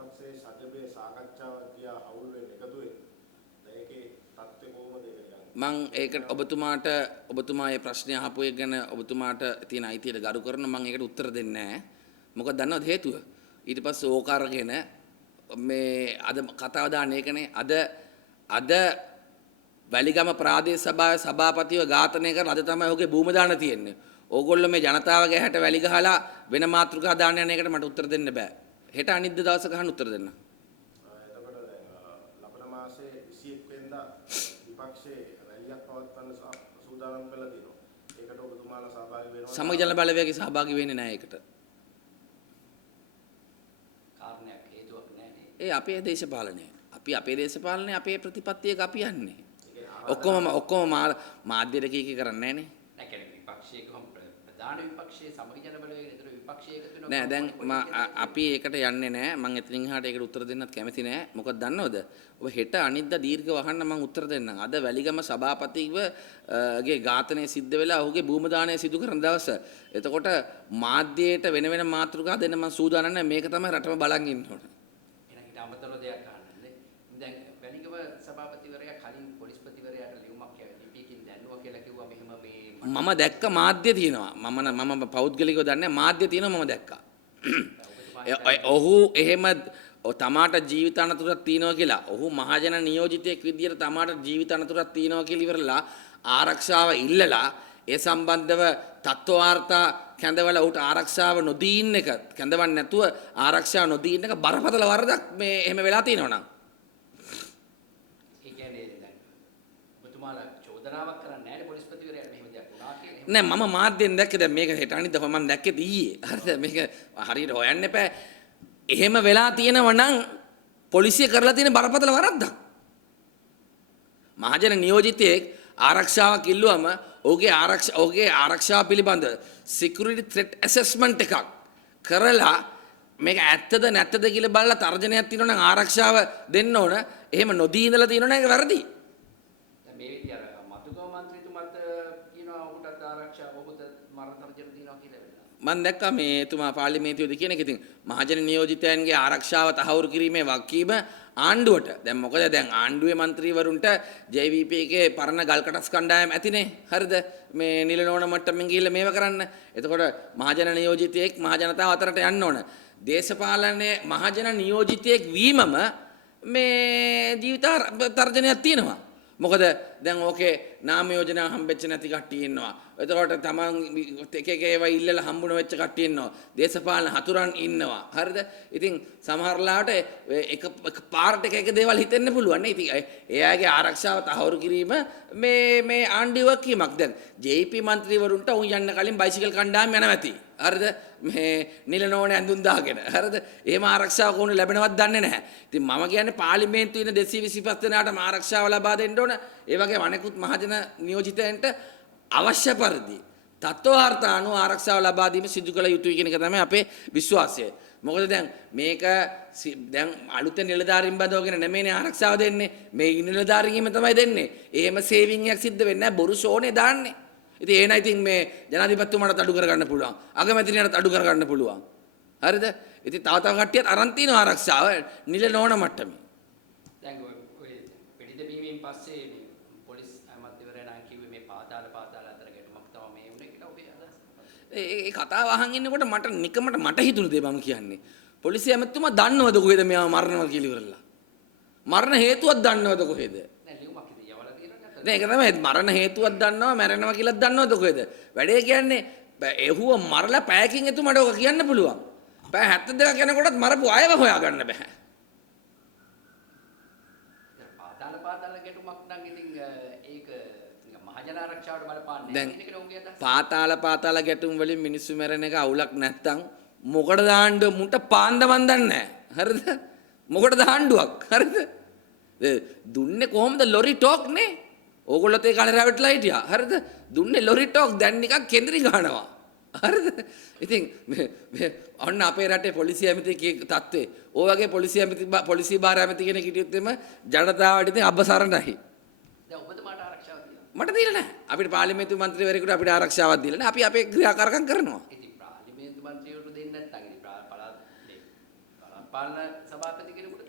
පක්ෂයේ සජබේ සාකච්ඡාවක් තියා අවුල් වෙන්න එකතු වෙන්නේ. ඒකේ තත්ත්වය කොහොමද ඒක නිකන්? මම ඒකට ඔබතුමා මේ ප්‍රශ්නේ අහපු එක ගැන ඔබතුමාට තියෙන අයිතියට ගරු කරන මම ඒකට උත්තර දෙන්නේ නැහැ. මොකද දන්නවද හේතුව? ඊට පස්සේ ඕක අරගෙන මේ අද කතාව දාන්න ඒකනේ. අද වැලිගම ප්‍රාදේශ සභාවේ සභාපතිව ඝාතනය කරලා අද තමයි ඔහුගේ භූම දාන තියෙන්නේ. ඕගොල්ලෝ මේ ජනතාවගේ හැට වැලි ගහලා වෙන මාතෘකා දාන්න යන එකට මට උත්තර දෙන්න බෑ. හෙට අනිද්ද දවසක අහන්න උත්තර දෙන්න. එතකොට දැන් ලබන මාසේ 21 වෙනිදා විපක්ෂයේ රැලියක් පවත්වන්න සූදානම් කරලා තියෙනවා. ඒකට ඔබතුමාලා සහභාගී වෙනවා. සමග ජන බලවේගයේ සහභාගී වෙන්නේ නැහැ ඒකට. කාරණයක් හේතුවක් නැහැ. ඒ අපේ දේශපාලනය. අපි අපේ දේශපාලනය අපේ ප්‍රතිපත්තියක අපි යන්නේ. ඔක්කොම මාධ්‍යයට කීකී කරන්නේ නැහනේ. ඒ කියන්නේ විපක්ෂයේ කොහොම ප්‍රධාන විපක්ෂයේ සමග ජන බලවේගයේ ඒතර විපක්ෂයේ එකතු වෙනවා. නෑ දැන් අපි ඒකට යන්නේ නෑ. මම එතනින් එහාට ඒකට උත්තර දෙන්නත් කැමති නෑ. මොකද දන්නවද? ඔබ හෙට අනිද්දා දීර්ඝව අහන්න මම උත්තර දෙන්නම්. අද වැලිගම සභාපතිව ගේ ඝාතනය සිද්ධ වෙලා ඔහුගේ භූම දාණය සිදු කරන දවස. එතකොට මාධ්‍යයට වෙන වෙන මාතෘකා දෙන්න මම සූදානම් නෑ. මේක තමයි රටම බලන් ඉන්න ඕන. එහෙනම් ඊට අමතරව දෙයක් අහන්නනේ. දැන් වැලිගම සභාපතිවරයා කලින් පොලිස්පතිවරයාට ලියුමක් ලිපියකින් දැන්නුවා කියලා කිව්වා මෙහෙම මේ මම දැක්ක මාධ්‍ය තියෙනවා. මම පෞද්ගලිකව දන්නේ මාධ්‍ය තියෙනවා මම දැක්කා. ඔහු එහෙම තමාට ජීවිත අනතුරක් තියෙනවා කියලා. ඔහු මහජන නියෝජිතයෙක් විදියට තමාට ජීවිත අනතුරක් තියෙනවා කියලා ඉවරලා ආරක්ෂාව ඉල්ලලා ඒ සම්බන්ධව තත්ත්ව වාර්තා කැඳවලා උට ආරක්ෂාව නොදී ඉන්න එක කැඳවන්න නැතුව ආරක්ෂාව නොදී ඉන්න එක බරපතල වරදක් මේ එහෙම වෙලා තියෙනවා නම්. ඒ කියන්නේ දැන් ඔබතුමාලා චෝදනාවක් කරන්නේ නැහැ පොලිස්පතිවරයාට මෙහෙම දෙයක් වුණා කියලා. නෑ මම මාධ්‍යෙන් දැක්කේ දැන් මේක හෙට අනිද්දා මම දැක්කේ ඊයේ. හරිද මේක හරියට හොයන්න එපා. එහෙම වෙලා තියෙනවා නම් පොලිසිය කරලා තියෙන බරපතල වරද්දක්. මහජන නියෝජිතයෙක් ආරක්ෂාවක් ඉල්ලුවම ඔහුගේ ආරක්ෂාව පිළිබඳ security threat assessment එකක් කරලා මේක ඇත්තද නැත්තද කියලා බලලා තර්ජනයක් තියෙනවා නම් ආරක්ෂාව දෙන්න ඕන. එහෙම නොදී ඉඳලා තියෙනවා නම් ඒක වැරදි. දැන් මේ විදිය අර මතුගම මන්ත්‍රීතුමත් කියනවා ඔහුටත් ආරක්ෂාව ඔහුට මරණ තර්ජන දිනවා කියලා වෙනවා. මම දැක්කා මේ එතුමා පාර්ලිමේන්තුවේදී කියන එක. ඉතින් මහජන නියෝජිතයන්ගේ ආරක්ෂාව තහවුරු කිරීමේ වගකීම ආණ්ඩුවට. දැන් මොකද දැන් ආණ්ඩුවේ മന്ത്രിවරුන්ට JVP එකේ පරණ ගල්කටස් කණ්ඩායම් ඇතිනේ. හරිද? මේ නිල නෝන මට්ටමින් ගිහිල්ලා මේව කරන්න. එතකොට මහජන නියෝජිතයෙක් මහ ජනතාව අතරට යන්න ඕන. දේශපාලනයේ මහජන නියෝජිතයෙක් වීමම මේ ජීවිත තර්ජනයක් තියෙනවා. මොකද දැන් ඕකේ නාම යෝජනා හම්බෙච්ච නැති කට්ටිය ඉන්නවා. එතකොට තමන් එක ඒවා ඉල්ලලා හම්බුන වෙච්ච කට්ටිය ඉන්නවා. දේශපාලන හතුරන් ඉන්නවා. හරිද? ඉතින් සමහරලාට එක පාර්ට් එක දේවල් හිතෙන්න පුළුවන් නේ. ඉතින් එයාගේ ආරක්ෂාව තහවුරු කිරීම මේ ආණ්ඩුවේ වගකීමක්. දැන් JP മന്ത്രിවරුන්ට උන් යන්න කලින් බයිසිකල් කණ්ඩායම් යනවා ඇති. හරිද? මේ නිල නෝන ඇඳුම් දාගෙන. හරිද? එහෙම ආරක්ෂාවක් ඕන ලැබෙනවත් දන්නේ නැහැ. ඉතින් මම කියන්නේ පාර්ලිමේන්තුවේ ඉන්න 225 දෙනාටම ආරක්ෂාව ලබා දෙන්න ඕන. ඒ වගේ අනෙකුත් මහජන නියෝජිතයන්ට අවශ්‍ය පරිදි තත්ත්ව වාර්තා අනුව ආරක්ෂාව ලබා දීම සිදු කළ යුතුයි කියන එක තමයි අපේ විශ්වාසය. මොකද දැන් මේක දැන් අලුතෙන් නිලධාරීන් බඳවගෙන නෙමෙයිනේ ආරක්ෂාව දෙන්නේ. මේ නිලධාරීන්ගෙම තමයි දෙන්නේ. එහෙම සේවිං එකක් සිද්ධ වෙන්නේ නැහැ. බොරු ෂෝනේ දාන්නේ. ඉතින් ඒන ඉතින් මේ ජනාධිපතිතුමාට අඩු කරගන්න පුළුවන්. අගමැතිනියට අඩු කරගන්න පුළුවන්. හරිද? ඉතින් තව කට්ටියත් අරන් තියන ආරක්ෂාව නිල නෝන මට්ටමේ. දැන් ඔය පිටිද බීමෙන් පස්සේ පොලිස් අමාත්‍යවරයා නම් කිව්වේ මේ පාතාල අතර ගැටුමක් තමයි මේ වුනේ කියලා ඔබේ අදහස. ඒ කතාව අහන් ඉන්නකොට මට හිතුණු දේ මම කියන්නේ. පොලිසිය ඇමතුමා දන්නවද කොහෙද මෙයා මරනවා කියලා ඉවරලා? මරණ හේතුවක් දන්නවද කොහෙද? නෑ ලියුමක් ඉතින් යවලා තියෙනවා නැත්නම්. නෑ ඒක තමයි මරණ හේතුවක් දන්නවා මැරෙනවා කියලා දන්නවද කොහෙද? වැඩේ කියන්නේ එහුව මරලා පැයකින් එතුමාට ඔක කියන්න පුළුවන්. පැය 72ක් යනකොටත් මරපු අයව හොයාගන්න බෑ. පාතාල ගැටුමක් නම් ඉතින් ඒක මහජන ආරක්ෂාවට බලපාන්නේ දැන් නැහැ කියන එක උන්ගේ අදහස. පාතාල ගැටුම් වලින් මිනිස්සු මැරෙන එක අවුලක් නැත්තම් මොකටද ආණ්ඩුව මුන්ට පාන්දමන් දන්නේ නැහැ. හරිද? මොකටද ආණ්ඩුවක්? හරිද? දුන්නේ කොහොමද ලොරි ටෝක් නේ? ඕගොල්ලොත් ඒ කාලේ රැවටලා හිටියා. හරිද? දුන්නේ ලොරි ටෝක් දැන් නිකන් කෙන්ද්‍රි ගහනවා. හරිද? ඉතින් ඔන්න අපේ රටේ පොලිසිය ඇමතිගේ තත්ත්වේ. ඔය වගේ පොලිසිය භාර ඇමති කෙනෙක් හිටියොත් එම ජනතාවට ඉතින් අබසරණයි. දැන් ඔබතුමාට ආරක්ෂාව තියෙනවා. මට දීලා නැහැ. අපිට පාර්ලිමේන්තු මන්ත්‍රීවරයෙකුට අපිට ආරක්ෂාවක් දීලා නැහැ. අපි අපේ ක්‍රියාකාරකම් කරනවා. ඉතින් පාර්ලිමේන්තු මන්ත්‍රීවරු දෙන්නේ නැත්නම් ඉතින් පාලන සභාපති කෙනෙකුට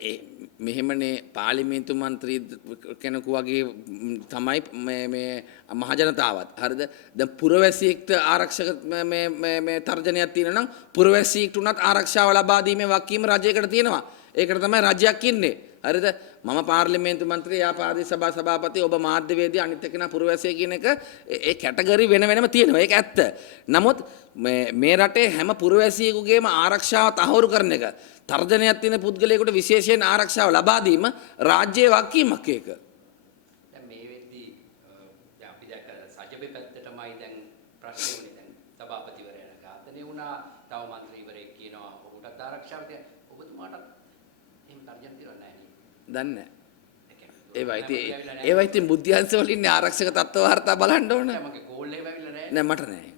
මෙහෙමනේ පාර්ලිමේන්තු මන්ත්‍රී කෙනෙකු වගේ තමයි මේ මහජනතාවත්. හරිද? දැන් පුරවැසියෙක්ට ආරක්ෂක මේ තර්ජනයක් තියෙනවා නම් පුරවැසියෙක්ට උනත් ආරක්ෂාව ලබා දීමේ වගකීම රජයකට තියෙනවා. ඒකට තමයි රජයක් ඉන්නේ. හරිද? මම පාර්ලිමේන්තු මන්ත්‍රී, යා පාර්ලිමේන්තු සභා සභාපති, ඔබ මාධ්‍යවේදී, අනිත් එක්කෙනා පුරවැසියෙක් කියන එක ඒ කැටගරි වෙනම තියෙනවා. ඒක ඇත්ත. නමුත් මේ රටේ හැම පුරවැසියෙකුගේම ආරක්ෂාව තහවුරු කරන එක, තර්ජනයක් තියෙන පුද්ගලයෙකුට විශේෂයෙන් ආරක්ෂාව ලබා දීම රාජ්‍යයේ වගකීමක් ඒක. දැන් මේ වෙද්දී දැන් අපි දැක්ක සජබේ පැත්තටමයි දැන් ප්‍රශ්නේ උනේ. දැන් සභාපතිවරයා ඝාතනය වුණා. තව මන්ත්‍රීවරයෙක් කියනවා ඔහුටත් ආරක්ෂාව තියෙන. ඔබතුමාටත් එහෙම තර්ජන තියලා නැහැ නේද? දන්නේ නැහැ. ඒවා ඉතින් බුද්ධ්‍යංශ වලින් ආරක්ෂක තත්ත්ව වාර්තා බලන්න ඕන. මගේ කෝල් එකම ඇවිල්ලා නැහැ. නෑ මට නෑ.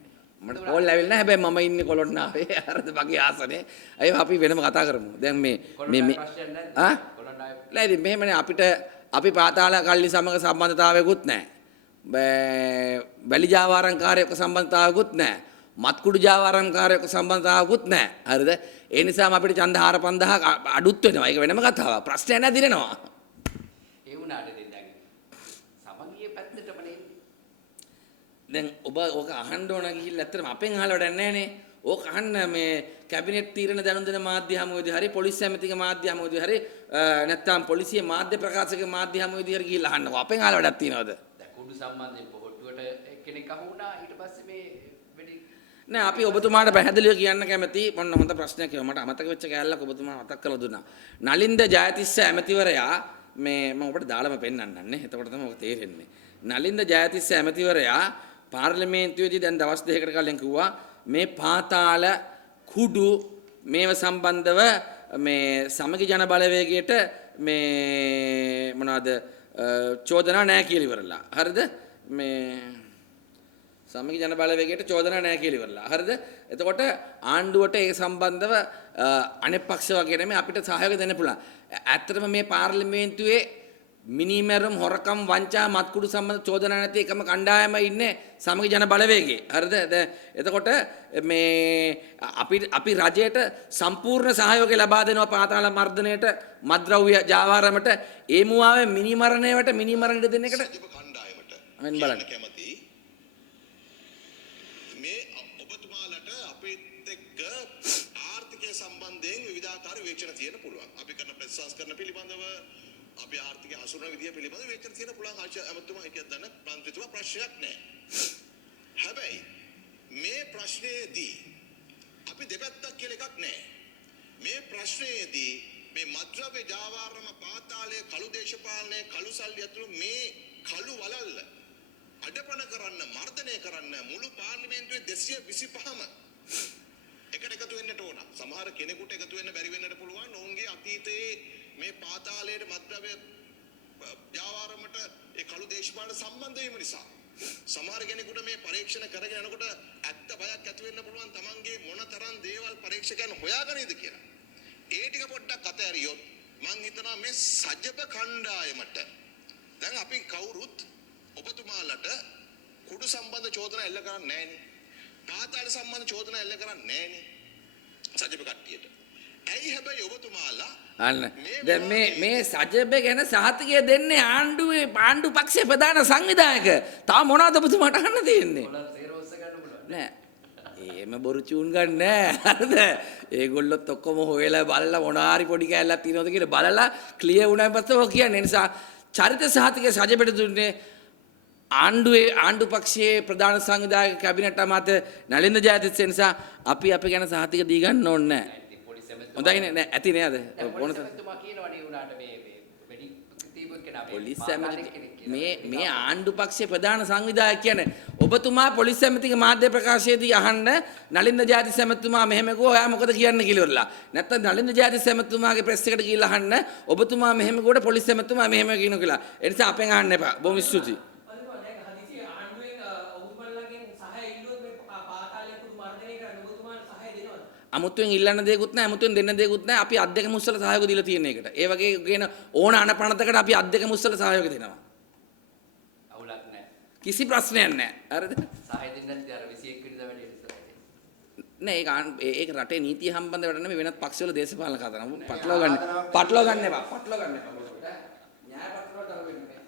මට කෝල් ඇවිල්ලා නැහැ. හැබැයි මම ඉන්නේ කොළොන්නාවේ. හරිද? මගේ ආසනේ. අයියෝ අපි වෙනම කතා කරමු. දැන් මේ ප්‍රශ්නයක් නැද්ද? ආ? කොළොන්නාවේ නෑ ඉතින් මෙහෙමනේ අපි පාතාල කල්ලි සමග සම්බන්ධතාවයකුත් නැහැ. වැලි ජාවාරම්කාරයෙක් සම්බන්ධතාවයකුත් නැහැ. මත්කුඩු ජාවාරම්කාරයෙක් සම්බන්ධතාවයකුත් නැහැ. හරිද? ඒ නිසාම අපිට ඡන්ද 4-5000ක් අඩුත් වෙනවා. ඒක වෙනම කතාවක්. ප්‍රශ්නයක් නැහැ දිනනවා. ඒ වුණාට දැන් සමගිය පැත්තටම නේ. දැන් ඔබ ඕක අහන්න ඕන ගිහිල්ලා ඇත්තටම අපෙන් අහලා වැඩක් නැහැ නේ. ඕක අහන්න මේ කැබිනට් තීරණ දැනුම් දෙන මාධ්‍ය හමුවේදී හරි පොලිස් ඇමතිගේ මාධ්‍ය හමුවේදී හරි නැත්නම් පොලිසිය මාධ්‍ය ප්‍රකාශක මාධ්‍ය හමුවේදී හරි ගිහිල්ලා අහන්නකෝ. අපෙන් අහලා වැඩක් තියනවද? දැන් කුඩු සම්බන්ධයෙන් පොහොට්ටුවට කෙනෙක් අහු වුණා. ඊට පස්සේ මේ වෙඩි නෑ අපි ඔබතුමාට පැහැදිලිව කියන්න කැමති මොන හොඳ ප්‍රශ්නයක් කියව මට අමතක වෙච්ච කෑල්ලක් ඔබතුමා මතක් කරලා දුන්නා. නලින්ද ජයතිස්ස ඇමතිවරයා මේ මම ඔබට දාලම පෙන්නන්නම්. එතකොට තමයි ඔක තේරෙන්නේ. නලින්ද ජයතිස්ස ඇමතිවරයා පාර්ලිමේන්තුවේදී දැන් දවස් දෙකකට කලින් කිව්වා මේ පාතාල කුඩු මේව සම්බන්ධව මේ සමගි ජන බලවේගයට මේ මොනවාද චෝදනා නැහැ කියලා ඉවරලා. හරිද? මේ සමගි ජන බලවේගයට චෝදනා නැහැ කියලා ඉවරලා. හරිද? එතකොට ආණ්ඩුවට ඒ සම්බන්ධව අනෙක් පක්ෂ වගේ නෙමෙයි අපිට සහයෝගය දෙන්න පුළුවන්. ඇත්තටම මේ පාර්ලිමේන්තුවේ මිනිමෙරුම් හොරකම් වංචා මත්කුඩු සම්බන්ධ චෝදනා නැති එකම කණ්ඩායම ඉන්නේ සමගි ජන බලවේගයේ. හරිද? එතකොට මේ අපි රජයට සම්පූර්ණ සහයෝගය ලබා දෙනවා පාතාල මර්ධනයට, මත්ද්‍රව්‍ය ජාවාරමට, ඒ මුවාවේ මිනිමරණයට මිනිමරණ දෙන්න එකට කණ්ඩායමට අමෙන් බලන්න. කැමති මේ ඔබතුමාලට අපිත් එක්ක ආර්ථිකය සම්බන්ධයෙන් විවිධාකාර විවේචන තියෙන්න පුළුවන්. අපි කරන ප්‍රතිසංස්කරණ පිළිබඳව අපි ආර්ථිකය හසුරන විදිය පිළිබඳව විවේචන තියෙන්න පුළුවන්. අමතුමා එක දන්න මන්ත්‍රීතුමා ප්‍රශ්නයක් නැහැ. හැබැයි මේ ප්‍රශ්නයේදී අපි දෙපැත්තක් කියලා එකක් නැහැ. මේ ප්‍රශ්නයේදී මේ මද්ද්‍රව්‍ය ජාවාරම පාතාලයේ කළු දේශපාලනය කළු සල්ලි ඇතුළු මේ කළු වලල්ල අඩපණ කරන්න මර්ධනය කරන්න මුළු පාර්ලිමේන්තුවේ 225ම එකට එකතු වෙන්නට ඕන. සමහර කෙනෙකුට එකතු වෙන්න බැරි වෙන්නට පුළුවන්. ඔවුන්ගේ අතීතයේ මේ පාතාලයේ මද්ද්‍රව්‍ය ජාවාරමට ඒ කළු දේශපාලන සම්බන්ධ වීම නිසා සමහර කෙනෙකුට මේ පරීක්ෂණ කරගෙන යනකොට ඇත්ත බයක් ඇති වෙන්න පුළුවන්. Tamange මොනතරම් දේවල් පරීක්ෂකයන් හොයාගන්නේද කියලා. ඒ ටික පොඩ්ඩක් අතහැරියොත් මං හිතනවා මේ සජ්ජප කණ්ඩායමට දැන් අපි කවුරුත් ඔබතුමාලට කුඩු සම්බන්ධ චෝදනා එල්ල කරන්නේ නැහෙනි. පාතාල සම්බන්ධ චෝදනා එල්ල කරන්නේ නැහෙනි. සජ්ජප කට්ටියට. ඇයි හැබැයි ඔබතුමාලා අන්න දැන් මේ සජබේ ගැන සහතිකය දෙන්නේ ආණ්ඩු පක්ෂයේ ප්‍රධාන සංවිධායක. තව මොනවද ඔබතුමාට අහන්න තියෙන්නේ? කොළන් සේරෝස්ස ගන්න පුළුවන්. නෑ. එහෙම බොරු චූන් ගන්න නෑ. හරිද? ඒගොල්ලොත් ඔක්කොම හොයලා බලලා මොනාරි පොඩි කෑල්ලක් තියෙනවද කියලා බලලා ක්ලියර් වුණාන් පස්සේ ඔය කියන්නේ. ඒ නිසා චරිත සහතිකය සජබෙට දුන්නේ ආණ්ඩු පක්ෂයේ ප්‍රධාන සංවිධායක කැබිනට් අමාත්‍ය නලින්ද ජයතිස්ස නිසා අපි ගැන සහතික දී ගන්න ඕනේ නෑ. හොඳයි නේ ඇති නේද? පොලිස් ඇමතිතුමා කියනවනේ උනාට මේ වෙඩි තීපුවක් කෙනා පොලිස් ඇමති මේ ආණ්ඩු පක්ෂයේ ප්‍රධාන සංවිධායක කියන්නේ ඔබතුමා පොලිස් ඇමතිගේ මාධ්‍ය ප්‍රකාශයේදී අහන්න නලින්ද ජයතිස්ස ඇමතිතුමා මෙහෙම කිව්වා ඔයා මොකද කියන්න කියලා ඉවරලා. නැත්නම් නලින්ද ජයතිස්ස ඇමතිතුමාගේ ප්‍රෙස් එකට ගිහිල්ලා අහන්න ඔබතුමා මෙහෙම කිව්වට පොලිස් ඇමතිතුමා මෙහෙම කියනවා කියලා. ඒ නිසා අපෙන් අහන්න එපා. බොහොම ස්තුතියි. අමුතුවෙන් ඉල්ලන්න දෙයක්වත් නැහැ අමුතුවෙන් දෙන්න දෙයක්වත් නැහැ අපි අධ්‍යක්ෂ මුස්සල සහයෝගය දීලා තියෙන එකට. ඒ වගේ කියන ඕන අනපනතකට අපි අධ්‍යක්ෂ මුස්සල සහයෝගය දෙනවා. අවුලක් නැහැ. කිසි ප්‍රශ්නයක් නැහැ. හරිද? සහය දෙන්න නැති අර 21 වෙනිදා වැඩේ ඉස්සරහට. නෑ ඒක රටේ නීතිය සම්බන්ධ වැඩ නෙමෙයි වෙනත් පක්ෂවල දේශපාලන කතා. පටලවා ගන්න එපා. පටලවා ගන්න එපා. න්‍යාය පත්‍රවල කරවෙන්නේ.